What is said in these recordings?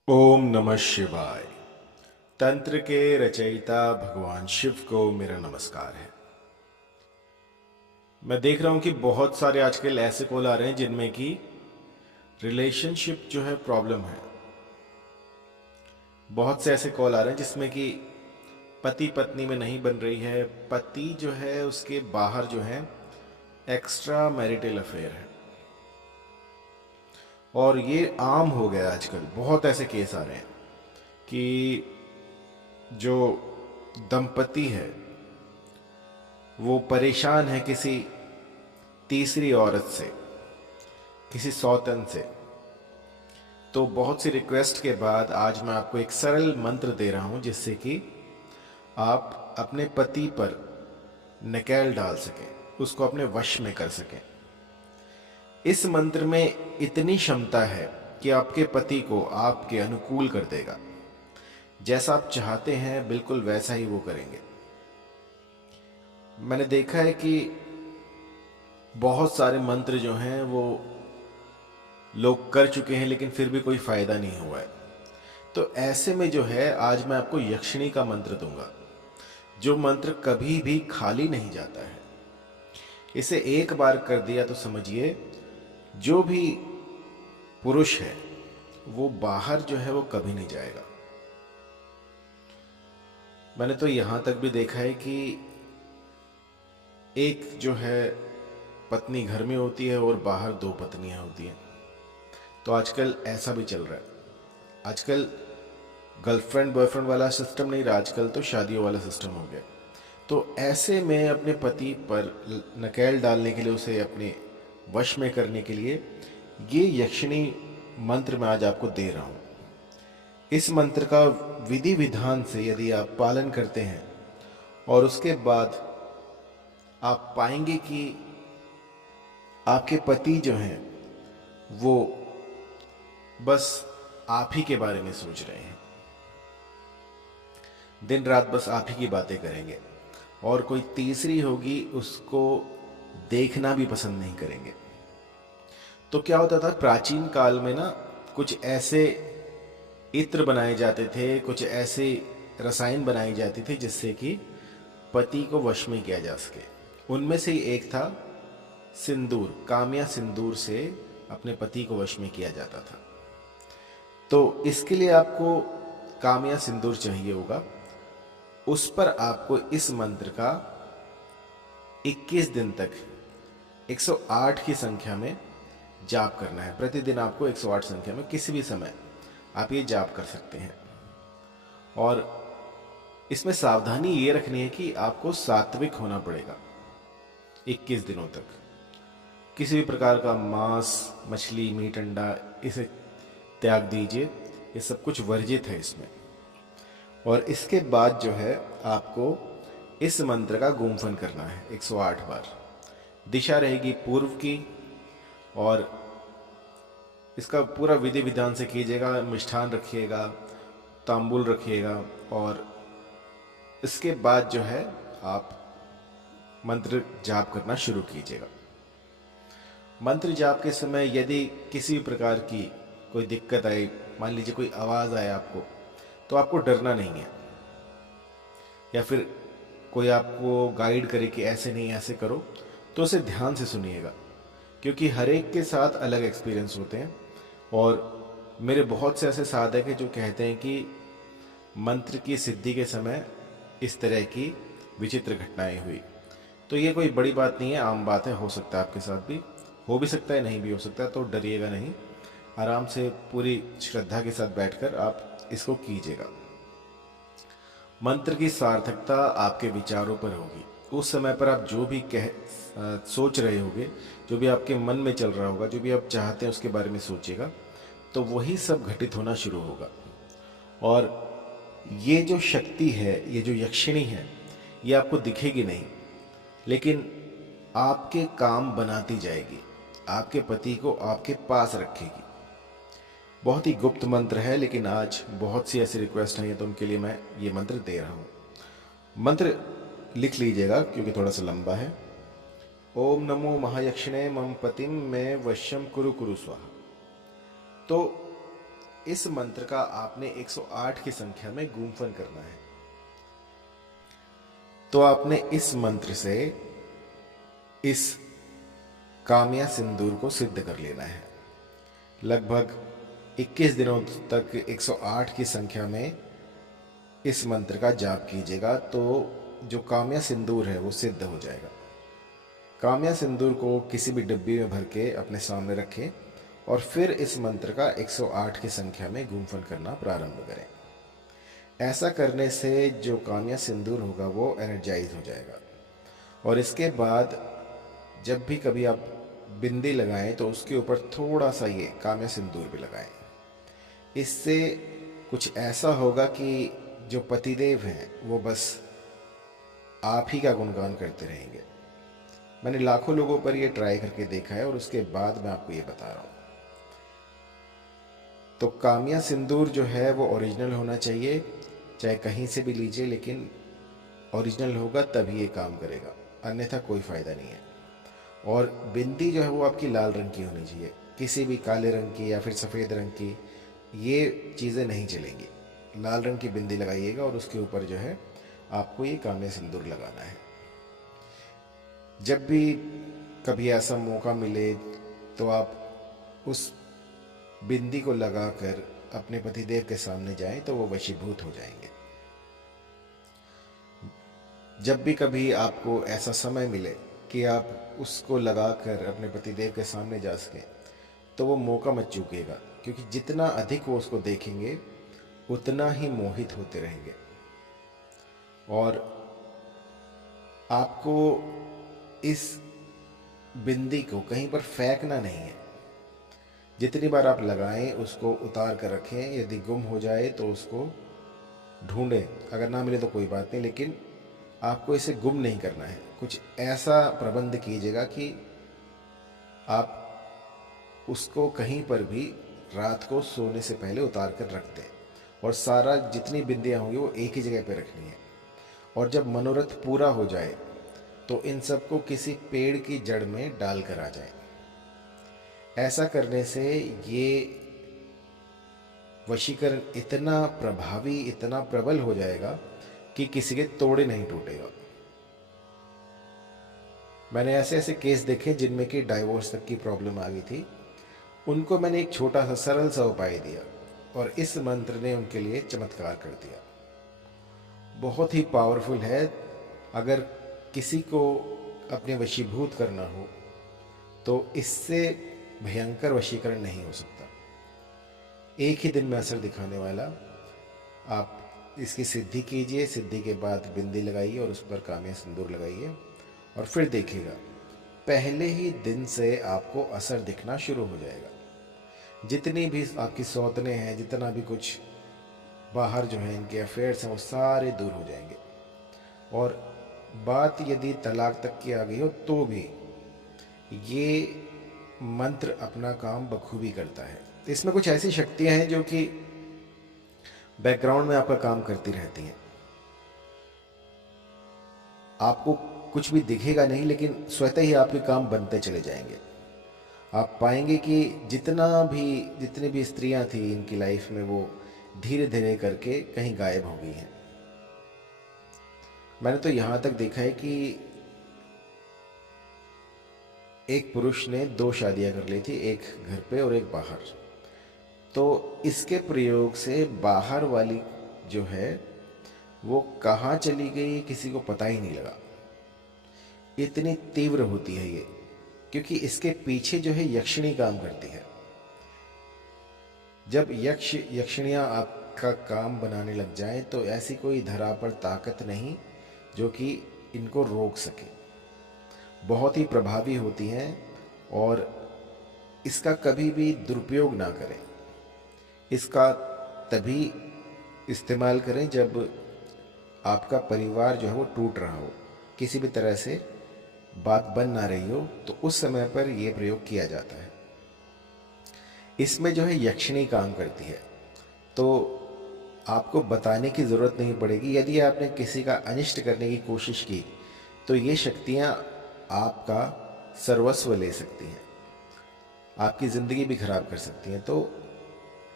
ओम नमः शिवाय। तंत्र के रचयिता भगवान शिव को मेरा नमस्कार है। मैं देख रहा हूं कि बहुत सारे आजकल ऐसे कॉल आ रहे हैं जिनमें कि रिलेशनशिप जो है प्रॉब्लम है। बहुत से ऐसे कॉल आ रहे हैं जिसमें कि पति पत्नी में नहीं बन रही है, पति जो है उसके बाहर जो है एक्स्ट्रा मैरिटल अफेयर है। और ये आम हो गया आजकल, बहुत ऐसे केस आ रहे हैं कि जो दंपति है वो परेशान है किसी तीसरी औरत से, किसी सौतन से। तो बहुत सी रिक्वेस्ट के बाद आज मैं आपको एक सरल मंत्र दे रहा हूं जिससे कि आप अपने पति पर नकेल डाल सकें, उसको अपने वश में कर सकें। इस मंत्र में इतनी क्षमता है कि आपके पति को आपके अनुकूल कर देगा। जैसा आप चाहते हैं बिल्कुल वैसा ही वो करेंगे। मैंने देखा है कि बहुत सारे मंत्र जो हैं वो लोग कर चुके हैं लेकिन फिर भी कोई फायदा नहीं हुआ है। तो ऐसे में जो है आज मैं आपको यक्षिणी का मंत्र दूंगा, जो मंत्र कभी भी खाली नहीं जाता है। इसे एक बार कर दिया तो समझिए जो भी पुरुष है वो बाहर जो है वो कभी नहीं जाएगा। मैंने तो यहां तक भी देखा है कि एक जो है पत्नी घर में होती है और बाहर दो पत्नियां होती हैं। तो आजकल ऐसा भी चल रहा है। आजकल गर्लफ्रेंड बॉयफ्रेंड वाला सिस्टम नहीं रहा, आजकल तो शादियों वाला सिस्टम हो गया। तो ऐसे में अपने पति पर नकेल डालने के लिए, उसे अपने वश में करने के लिए ये यक्षिणी मंत्र मैं आज आपको दे रहा हूं। इस मंत्र का विधि विधान से यदि आप पालन करते हैं और उसके बाद आप पाएंगे कि आपके पति जो हैं वो बस आप ही के बारे में सोच रहे हैं, दिन रात बस आप ही की बातें करेंगे और कोई तीसरी होगी उसको देखना भी पसंद नहीं करेंगे। तो क्या होता था प्राचीन काल में ना, कुछ ऐसे इत्र बनाए जाते थे, कुछ ऐसे रसायन बनाई जाती थी जिससे कि पति को वश में किया जा सके। उनमें से ही एक था सिंदूर। काम्या सिंदूर से अपने पति को वश में किया जाता था। तो इसके लिए आपको काम्या सिंदूर चाहिए होगा। उस पर आपको इस मंत्र का 21 दिन तक 108 की संख्या में जाप करना है। प्रतिदिन आपको 108 संख्या में किसी भी समय आप ये जाप कर सकते हैं। और इसमें सावधानी ये रखनी है कि आपको सात्विक होना पड़ेगा। 21 दिनों तक किसी भी प्रकार का मांस, मछली, मीट, अंडा इसे त्याग दीजिए। ये सब कुछ वर्जित है इसमें। और इसके बाद जो है आपको इस मंत्र का गुम्फन करना है 108 बार। दिशा रहेगी पूर्व की और इसका पूरा विधि विधान से कीजिएगा। मिष्ठान रखिएगा, तांबूल रखिएगा और इसके बाद जो है आप मंत्र जाप करना शुरू कीजिएगा। मंत्र जाप के समय यदि किसी भी प्रकार की कोई दिक्कत आई, मान लीजिए कोई आवाज़ आए आपको, तो आपको डरना नहीं है। या फिर कोई आपको गाइड करे कि ऐसे नहीं ऐसे करो, तो उसे ध्यान से सुनिएगा, क्योंकि हर एक के साथ अलग एक्सपीरियंस होते हैं। और मेरे बहुत से ऐसे साधक हैं जो कहते हैं कि मंत्र की सिद्धि के समय इस तरह की विचित्र घटनाएं हुई। तो ये कोई बड़ी बात नहीं है, आम बात है। हो सकता है आपके साथ भी, हो भी सकता है, नहीं भी हो सकता। तो डरिएगा नहीं, आराम से पूरी श्रद्धा के साथ बैठकर आप इसको कीजिएगा। मंत्र की सार्थकता आपके विचारों पर होगी। उस समय पर आप जो भी सोच रहे होगे, जो भी आपके मन में चल रहा होगा, जो भी आप चाहते हैं उसके बारे में सोचिएगा, तो वही सब घटित होना शुरू होगा। और ये जो शक्ति है, ये जो यक्षिणी है, ये आपको दिखेगी नहीं, लेकिन आपके काम बनाती जाएगी, आपके पति को आपके पास रखेगी। बहुत ही गुप्त मंत्र है, लेकिन आज बहुत सी ऐसी रिक्वेस्ट हैं तो उनके लिए मैं ये मंत्र दे रहा हूँ। मंत्र लिख लीजिएगा क्योंकि थोड़ा सा लंबा है। ओम नमो महायक्षिणे मम पतिम में वश्यम कुरु कुरु स्वाहा। तो इस मंत्र का आपने 108 की संख्या में गुम्फन करना है। तो आपने इस मंत्र से इस कामया सिंदूर को सिद्ध कर लेना है। लगभग 21 दिनों तक 108 की संख्या में इस मंत्र का जाप कीजिएगा तो जो कामया सिंदूर है वो सिद्ध हो जाएगा। कामया सिंदूर को किसी भी डिब्बी में भर के अपने सामने रखें और फिर इस मंत्र का 108 की संख्या में गुम्फन करना प्रारंभ करें। ऐसा करने से जो कामया सिंदूर होगा वो एनर्जाइज हो जाएगा। और इसके बाद जब भी कभी आप बिंदी लगाएं तो उसके ऊपर थोड़ा सा ये कामया सिंदूर भी लगाएं। इससे कुछ ऐसा होगा कि जो पतिदेव हैं वो बस आप ही का गुणगान करते रहेंगे। मैंने लाखों लोगों पर ये ट्राई करके देखा है और उसके बाद मैं आपको ये बता रहा हूँ। तो कामया सिंदूर जो है वो ओरिजिनल होना चाहिए, चाहे कहीं से भी लीजिए, लेकिन ओरिजिनल होगा तभी ये काम करेगा, अन्यथा कोई फ़ायदा नहीं है। और बिंदी जो है वो आपकी लाल रंग की होनी चाहिए, किसी भी काले रंग की या फिर सफ़ेद रंग की ये चीज़ें नहीं चलेंगी। लाल रंग की बिंदी लगाइएगा और उसके ऊपर जो है आपको ये कामया सिंदूर लगाना है। जब भी कभी ऐसा मौका मिले तो आप उस बिंदी को लगाकर अपने पतिदेव के सामने जाएं तो वो वशीभूत हो जाएंगे। जब भी कभी आपको ऐसा समय मिले कि आप उसको लगाकर अपने पतिदेव के सामने जा सकें तो वो मौका मत चूकिएगा, क्योंकि जितना अधिक वो उसको देखेंगे उतना ही मोहित होते रहेंगे। और आपको इस बिंदी को कहीं पर फेंकना नहीं है। जितनी बार आप लगाएं उसको उतार कर रखें, यदि गुम हो जाए तो उसको ढूंढें, अगर ना मिले तो कोई बात नहीं, लेकिन आपको इसे गुम नहीं करना है। कुछ ऐसा प्रबंध कीजिएगा कि आप उसको कहीं पर भी रात को सोने से पहले उतार कर रख दें और सारा जितनी बिंदियाँ होंगी वो एक ही जगह पर रखनी है। और जब मनोरथ पूरा हो जाए तो इन सबको किसी पेड़ की जड़ में डाल कर आ जाए। ऐसा करने से ये वशीकरण इतना प्रभावी, इतना प्रबल हो जाएगा कि किसी के तोड़े नहीं टूटेगा। मैंने ऐसे ऐसे केस देखे जिनमें कि डाइवोर्स तक की प्रॉब्लम आ गई थी। उनको मैंने एक छोटा सा सरल सा उपाय दिया और इस मंत्र ने उनके लिए चमत्कार कर दिया। बहुत ही पावरफुल है। अगर किसी को अपने वशीभूत करना हो तो इससे भयंकर वशीकरण नहीं हो सकता। एक ही दिन में असर दिखाने वाला। आप इसकी सिद्धि कीजिए, सिद्धि के बाद बिंदी लगाइए और उस पर कामया सिंदूर लगाइए और फिर देखिएगा पहले ही दिन से आपको असर दिखना शुरू हो जाएगा। जितनी भी आपकी सौतने हैं, जितना भी कुछ बाहर जो है इनके अफेयर्स हैं वो सारे दूर हो जाएंगे। और बात यदि तलाक तक की आ गई हो तो भी ये मंत्र अपना काम बखूबी करता है। इसमें कुछ ऐसी शक्तियां हैं जो कि बैकग्राउंड में आपका काम करती रहती हैं। आपको कुछ भी दिखेगा नहीं, लेकिन स्वतः ही आपके काम बनते चले जाएंगे। आप पाएंगे कि जितनी भी स्त्रियां थी इनकी लाइफ में वो धीरे धीरे करके कहीं गायब हो गई हैं। मैंने तो यहां तक देखा है कि एक पुरुष ने 2 शादियां कर ली थी, एक घर पे और एक बाहर। तो इसके प्रयोग से बाहर वाली जो है वो कहाँ चली गई किसी को पता ही नहीं लगा। इतनी तीव्र होती है ये, क्योंकि इसके पीछे जो है यक्षिणी काम करती है। जब यक्षिणियाँ आपका काम बनाने लग जाए तो ऐसी कोई धरा पर ताकत नहीं जो कि इनको रोक सके। बहुत ही प्रभावी होती हैं और इसका कभी भी दुरुपयोग ना करें। इसका तभी इस्तेमाल करें जब आपका परिवार जो है वो टूट रहा हो, किसी भी तरह से बात बन ना रही हो, तो उस समय पर यह प्रयोग किया जाता है। इसमें जो है यक्षिणी काम करती है, तो आपको बताने की ज़रूरत नहीं पड़ेगी। यदि आपने किसी का अनिष्ट करने की कोशिश की तो ये शक्तियाँ आपका सर्वस्व ले सकती हैं, आपकी ज़िंदगी भी खराब कर सकती हैं। तो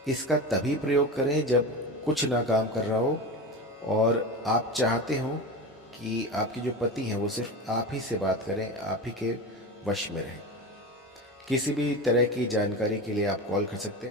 इसका तभी प्रयोग करें जब कुछ ना काम कर रहा हो और आप चाहते हो कि आपके जो पति हैं वो सिर्फ आप ही से बात करें, आप ही के वश में रहें। किसी भी तरह की जानकारी के लिए आप कॉल कर सकते हैं।